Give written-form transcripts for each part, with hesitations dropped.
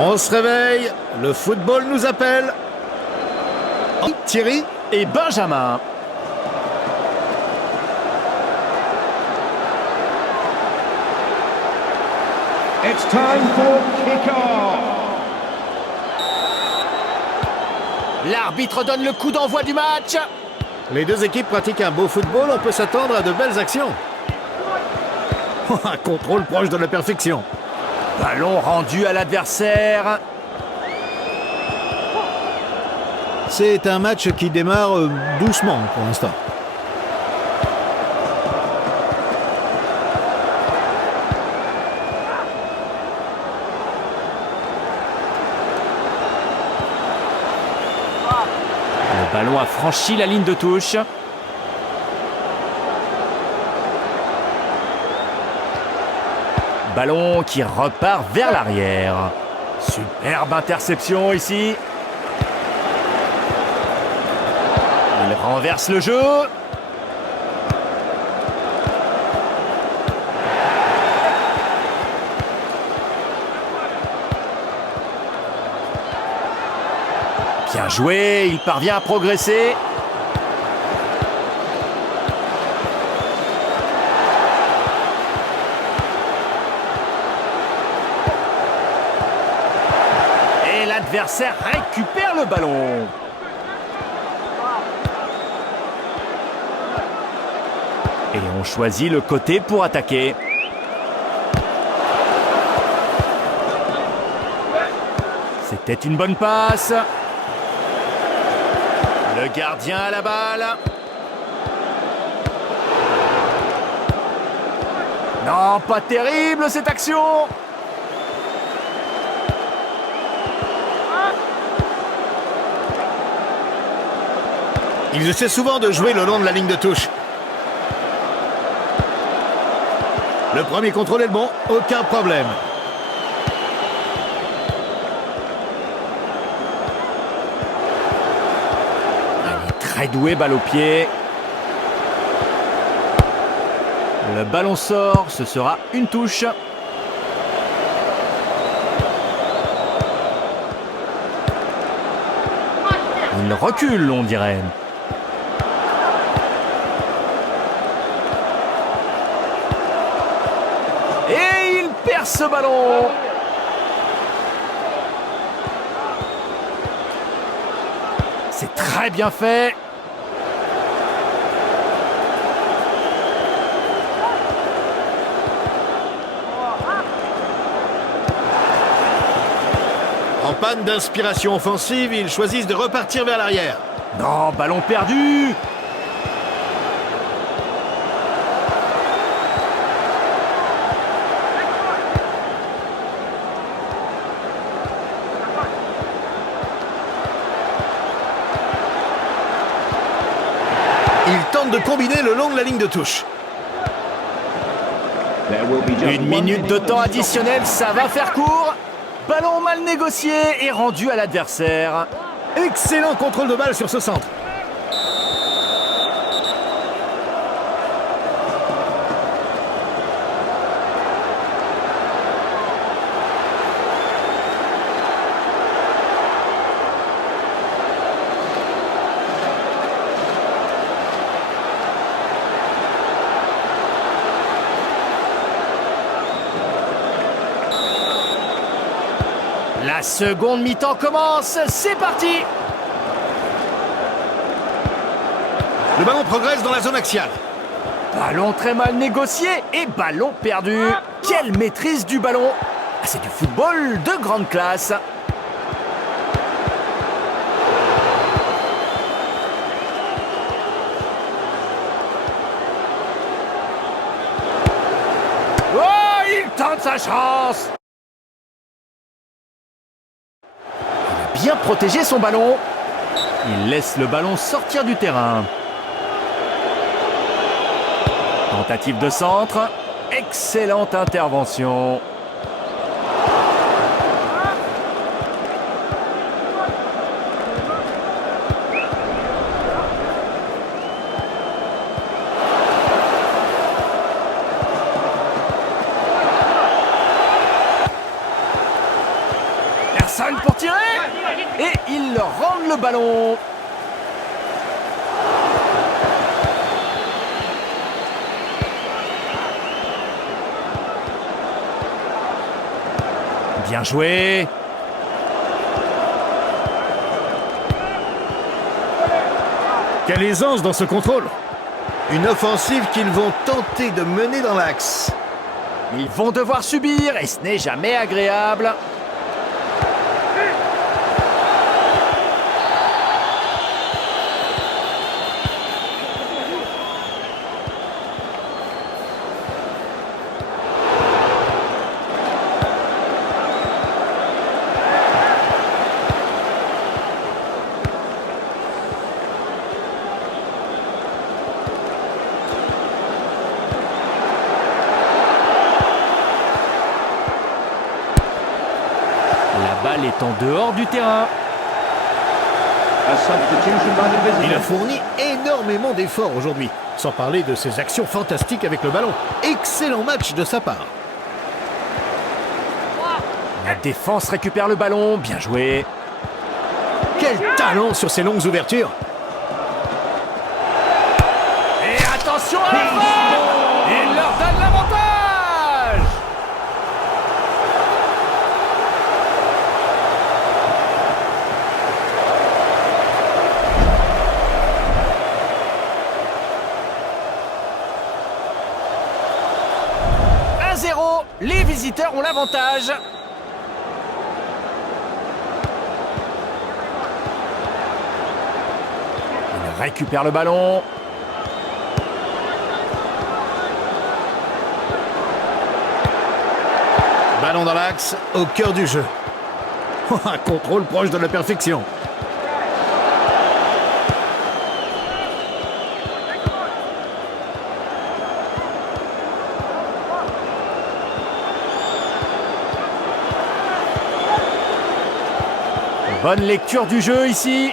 On se réveille, le football nous appelle. Thierry et Benjamin. It's time for kick-off. L'arbitre donne le coup d'envoi du match. Les deux équipes pratiquent un beau football, on peut s'attendre à de belles actions. Un contrôle proche de la perfection. Ballon rendu à l'adversaire. C'est un match qui démarre doucement pour l'instant. Le ballon a franchi la ligne de touche. Ballon qui repart vers l'arrière. Superbe interception ici. Il renverse le jeu. Bien joué, il parvient à progresser. Et l'adversaire récupère le ballon. Et on choisit le côté pour attaquer. C'était une bonne passe. Le gardien à la balle. Non, pas terrible cette action. Ils essaient souvent de jouer le long de la ligne de touche. Le premier contrôle est le bon, aucun problème. Très doué, balle au pied. Le ballon sort, ce sera une touche. Il recule, on dirait. Et il perd ce ballon. C'est très bien fait. En panne d'inspiration offensive, ils choisissent de repartir vers l'arrière. Non, ballon perdu. Ils tentent de combiner le long de la ligne de touche. Une minute de temps additionnel, ça va faire court. Ballon mal négocié et rendu à l'adversaire. Excellent contrôle de balle sur ce centre. La seconde mi-temps commence, c'est parti. Le ballon progresse dans la zone axiale. Ballon très mal négocié et ballon perdu. Quelle maîtrise du ballon. Ah, c'est du football de grande classe. Oh, il tente sa chance. Bien protéger son ballon. Il laisse le ballon sortir du terrain. Tentative de centre. Excellente intervention. leur rendre le ballon. Bien joué. Quelle aisance dans ce contrôle. Une offensive qu'ils vont tenter de mener dans l'axe. Ils vont devoir subir et ce n'est jamais agréable. La balle est en dehors du terrain. A substitution by the Il a visitors. fourni énormément d'efforts aujourd'hui, sans parler de ses actions fantastiques avec le ballon. Excellent match de sa part. La défense récupère le ballon. Bien joué. Quel talent sur ces longues ouvertures. Et attention à la frappe! Il leur donne l'avantage! Les visiteurs ont l'avantage. Il récupère le ballon. Ballon dans l'axe, au cœur du jeu. Un contrôle proche de la perfection. Bonne lecture du jeu ici.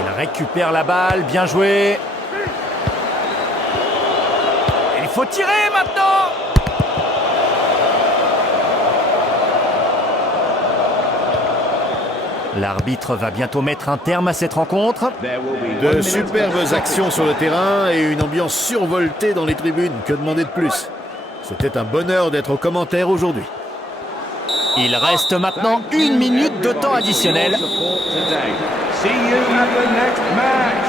Il récupère la balle, bien joué. Il faut tirer maintenant. L'arbitre va bientôt mettre un terme à cette rencontre. There will be 1 De minute superbes left. actions sur le terrain et une ambiance survoltée dans les tribunes. Que demander de plus? C'était un bonheur d'être aux commentaires aujourd'hui. Il reste maintenant 1 minute de temps additionnel. Support today. See you at the next match.